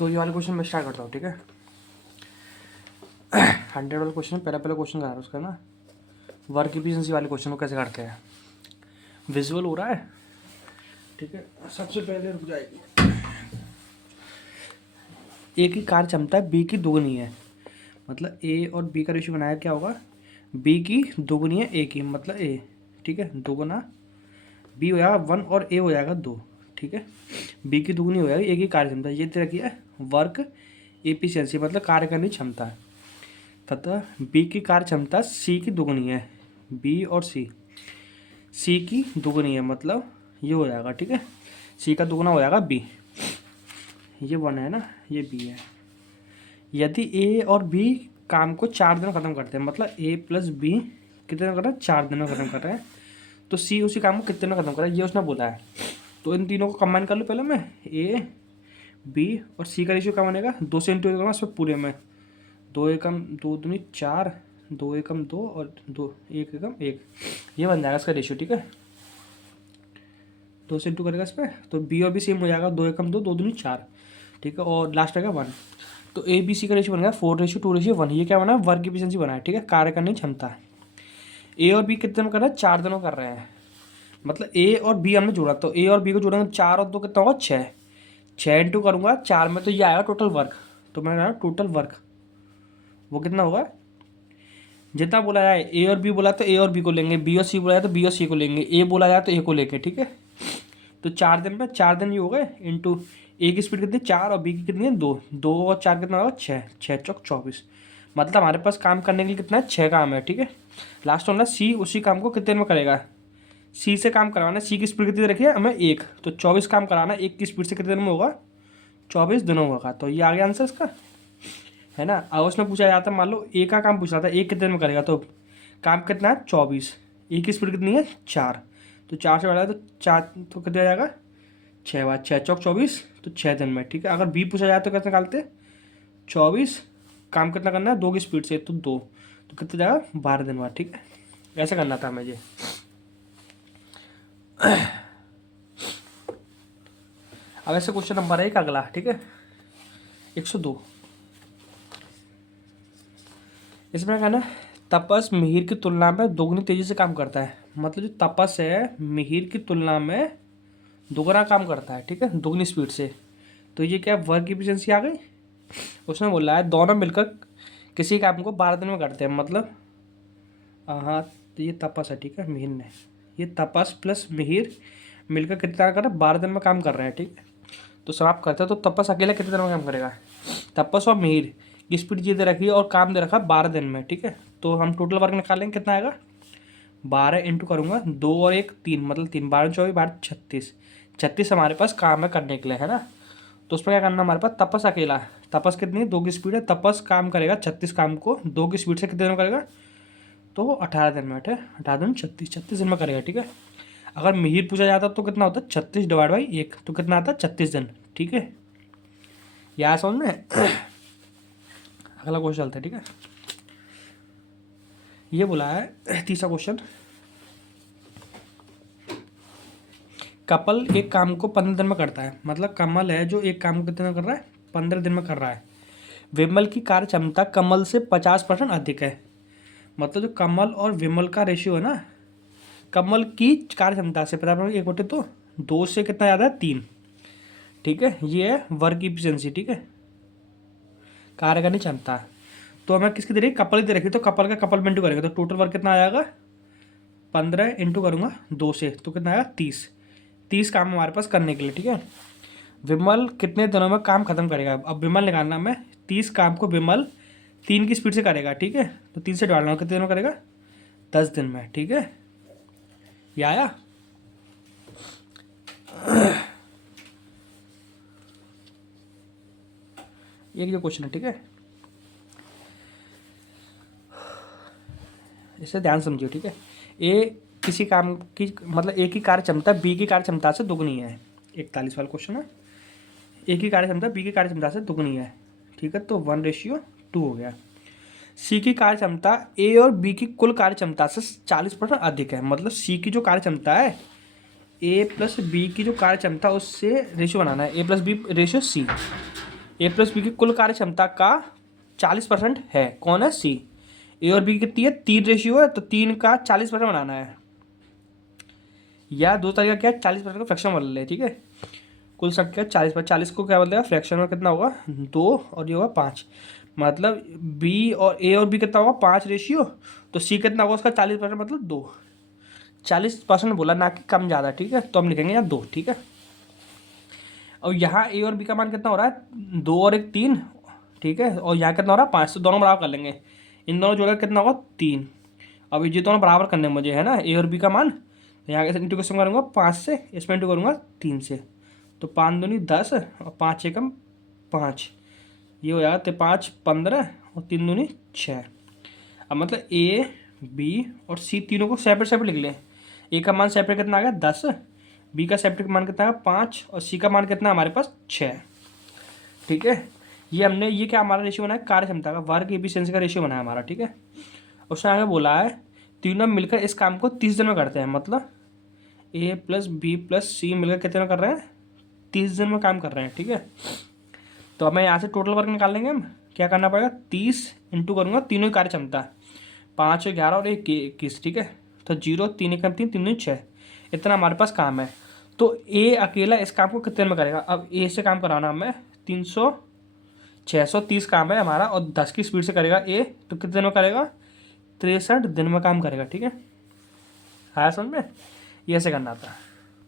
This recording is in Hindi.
तो ये वाले क्वेश्चन मैं स्टार्ट करता हूँ, ठीक है। 100 वाला क्वेश्चन पहला क्वेश्चन करा उसका ना, वर्क एफिशिएंसी वाले क्वेश्चन को कैसे करते हैं। विजुअल हो रहा है, ठीक है। सबसे पहले रुक जाएगी, ए की कार्य क्षमता बी की दोगुनी है, मतलब ए और बी का रेशियो बनाया क्या होगा, बी की दोगुनी है ए की, मतलब ए, ठीक है। दोगुना बी हो जाएगा 1 और ए हो जाएगा 2, ठीक है। बी की दुगुनी हो जाएगी ए की कार्य क्षमता, ये तरह की है वर्क एफिशिएंसी, मतलब कार्य करने की क्षमता, तथा बी की कार्य क्षमता सी की दुगुनी है, बी और सी की दुगुनी है, मतलब ये हो जाएगा, ठीक है। सी का दुगुना हो जाएगा बी, ये 1 है ना, ये बी है। यदि ए और बी काम को 4 दिन में ख़त्म करते हैं, मतलब ए प्लस बी कितने दिन कर रहे हैं, 4 दिन में ख़त्म कर रहे हैं, तो सी उसी काम को कितने में ख़त्म कर रहा है, ये उसने बोला है। तो इन तीनों को कंबाइन कर लो पहले मैं, ए बी और सी का रेशियो क्या बनेगा, 2 से इंटू करूँगा इसमें पूरे में, 2 एकम 2 दूनी 4, 2 एकम 2 और 2 1 एकम 1, ये बन जाएगा इसका रेशियो, ठीक है। 2 से इंटू करेगा इस पर, तो बी और बी सेम हो जाएगा, 2 एकम 2, 2 दूनी 4, ठीक है। और लास्ट रहेगा 1, तो ए बी सी का रेशियो बनेगा 4:2:1, ये क्या बना है, वर्क एफिशिएंसी बना है, ठीक है, कार्य करने की क्षमता। ए और बी कितने में कर रहे हैं, 4 दिनों कर रहे हैं, मतलब ए और बी हमने जोड़ा, तो ए और बी को जोड़ेंगे 4 और 2 कितना होगा 6, 6 इंटू करूँगा 4 में, तो ये आएगा टोटल वर्क, तो मैं कह रहा टोटल वर्क वो कितना होगा, जितना बोला जाए। ए और बी बोला तो ए और बी को लेंगे, बी और सी बोला जाए तो बी और सी को लेंगे, ए बोला जाए तो ए को लेंगे, ठीक है। तो 4 दिन में 4 दिन ये हो गए, इंटू ए की स्पीड कितनी 4 और बी की कितनी है 2, 2 और 4 कितना होगा 6, 6 चौक 24, मतलब हमारे पास काम करने के लिए कितना है 6 काम है, ठीक है। लास्ट होना सी उसी काम को कितने में करेगा, सी से काम करवाना, सी की स्पीड कितनी रखी है हमें 1, तो 24 काम कराना, 1 की स्पीड से कितने दिन में होगा, 24 दिनों में होगा। तो ये आ गया आंसर इसका, है ना। अब उसमें पूछा जाता है, मान लो ए का काम पूछ रहा था, एक कितने दिन में करेगा, तो काम कितना है 24, ए की स्पीड कितनी है 4, तो 4 से बढ़ाया तो 4, तो कितना आ जाएगा 6 बार 6 चौक 24, तो 6 दिन में, ठीक है। अगर बी पूछा जाए तो कैसे निकालते, 24 काम कितना करना है 2 की स्पीड से, तो 2, तो कितना जाएगा 12 दिन बाद, ठीक है। ऐसा करना था मुझे। अब ऐसे क्वेश्चन नंबर 1 अगला, ठीक है, 102। इसमें कहना तपस मिहिर की तुलना में दोगुनी तेजी से काम करता है, मतलब जो तपस है मिहिर की तुलना में दोगुना काम करता है, ठीक है, दोगुनी स्पीड से। तो ये क्या वर्क एफिशिएंसी आ गई। उसने बोला है दोनों मिलकर किसी काम को 12 दिन में करते हैं, मतलब हाँ, तो ये तपस है, ठीक है, मिहिर ने, ये तपस प्लस मिहिर मिलकर कितना कर रहा है 12 दिन में काम कर रहे हैं, ठीक है। तो समाप्त करते हैं, तो तपस अकेला कितने दिन में काम करेगा, तपस और मिहिर की स्पीड ये दे रखी है और काम दे रखा 12 दिन में, ठीक है। तो हम टोटल वर्क निकालेंगे, कितना आएगा 12 इंटू करूँगा 2 और 1 3, मतलब 3, 12 24 12 36, 36 हमारे पास काम है करने के लिए, है ना। तो उस पर क्या करना, हमारे पास तपस अकेला, तपस कितनी है 2 की स्पीड है, तपस काम करेगा 36 काम को 2 की स्पीड से कितने दिन में करेगा, तो 18 दिन में, है 18 दिन 36, 36 दिन में करेगा, ठीक है। अगर मिहिर पूछा जाता तो कितना होता है 36 डिवाइड बाई 1, तो कितना आता है 36 दिन, ठीक है। यहाँ समझ में। अगला क्वेश्चन चलता है, ठीक है। ये बोला है तीसरा क्वेश्चन, कपल एक काम को 15 दिन में करता है, मतलब कमल है जो एक काम को कितने में कर रहा है 15 दिन में कर रहा है। विमल की कार्य क्षमता कमल से 50% अधिक है, मतलब जो कमल और विमल का रेशियो है ना, कमल की कार्य क्षमता से 50% 1 बटे 2 से कितना ज़्यादा है 3, ठीक है। ये है वर्क एफिशिएंसी, ठीक है, कार्य करने की क्षमता। तो हमें किसकी दे रही है, कपल दे रखी, तो कपल का कपल में इंटू करेंगे तो टोटल वर्क कितना आ जाएगा 15 इंटू करूँगा 2 से, तो कितना आएगा 30, 30 काम हमारे पास करने के लिए, ठीक है। विमल कितने दिनों में काम खत्म करेगा, अब विमल निकालना में 30 काम को विमल 3 की स्पीड से करेगा, ठीक है। तो 3 से डालना कितने दिनों में करेगा 10 दिन में, ठीक है। ये आया। एक जो क्वेश्चन है, ठीक है, इसे ध्यान समझिए, ठीक है। ए किसी काम की, मतलब ए की कार्य क्षमता बी की कार्य क्षमता से दुगनी है, 41 वाला क्वेश्चन है। ए की कार्य क्षमता बी की कार्य क्षमता से दुगनी है, ठीक है, तो 1:2 हो गया। सी की कार्य क्षमता ए और बी की कुल कार्य क्षमता से 40% अधिक है, मतलब सी की जो कार्य क्षमता है ए प्लस बी की जो कार्य क्षमता उससे रेशियो बनाना है, ए प्लस बी रेशियो सी, ए प्लस बी की कुल कार्य क्षमता का 40% है, कौन है? सी। ए और बी कितनी है? 3 रेशियो है, तो 3 का 40% बनाना है, या दो तरीका क्या है, 40% का फ्रैक्शन बदल ले, ठीक है। कुल संख्या 40 पर 40 को क्या बदल देगा फ्रैक्शन में, कितना होगा? 2, और ये होगा 5। मतलब बी और ए और बी कितना होगा? 5 रेशियो, तो सी कितना होगा उसका? 40%, मतलब 2। 40% बोला, ना कि कम ज़्यादा, ठीक है। तो हम लिखेंगे यहाँ 2, ठीक है। और यहाँ ए और बी का मान कितना हो रहा है? 2 और 1 3, ठीक है। और यहाँ कितना हो रहा है? 5। तो दोनों बराबर कर लेंगे, इन दोनों जोड़कर कितना होगा? 3। अब ये दोनों बराबर करने हैं मुझे, है ना, ए और बी का मान। तो यहाँ इंटू कैसे करूँगा? 5 से, इसमें इंटू करूँगा 3 से। तो 5 दूनी 10 और 5 एकम 5, ये हो जाएगा। तो 5 15 और 3 दूनी 6। अब मतलब ए बी और सी तीनों को सेपरेट सेपरेट लिख लें। ए का मान सेपरेट कितना आ गया? 10। बी का सेपरेट मान कितना है? 5। और सी का मान कितना है हमारे पास? 6, ठीक है। ये हमने, ये क्या हमारा रेशियो बनाया? कार्य क्षमता का, वर्क एफिशिएंसी का रेशियो बनाया हमारा, ठीक है। उसने आगे बोला है तीनों मिलकर इस काम को 30 दिन में करते हैं, मतलब ए प्लस बी प्लस सी मिलकर कितने में कर रहे हैं? 30 दिन में काम कर रहे हैं, ठीक है। तो अब मैं यहाँ से टोटल वर्क निकाल लेंगे हम। क्या करना पड़ेगा? 30 इंटू करूँगा तीनों की कार्य क्षमता, 5 11 और 1 21, ठीक है। तो 0 3 1 3 3 6, इतना हमारे पास काम है। तो ए अकेला इस काम को कितने में करेगा? अब ए से काम कराना हमें 630 काम है हमारा, और 10 की स्पीड से करेगा ए, तो कितने दिन में करेगा? 63 दिन में काम करेगा, ठीक है। आया समझ में? ये ऐसे करना था।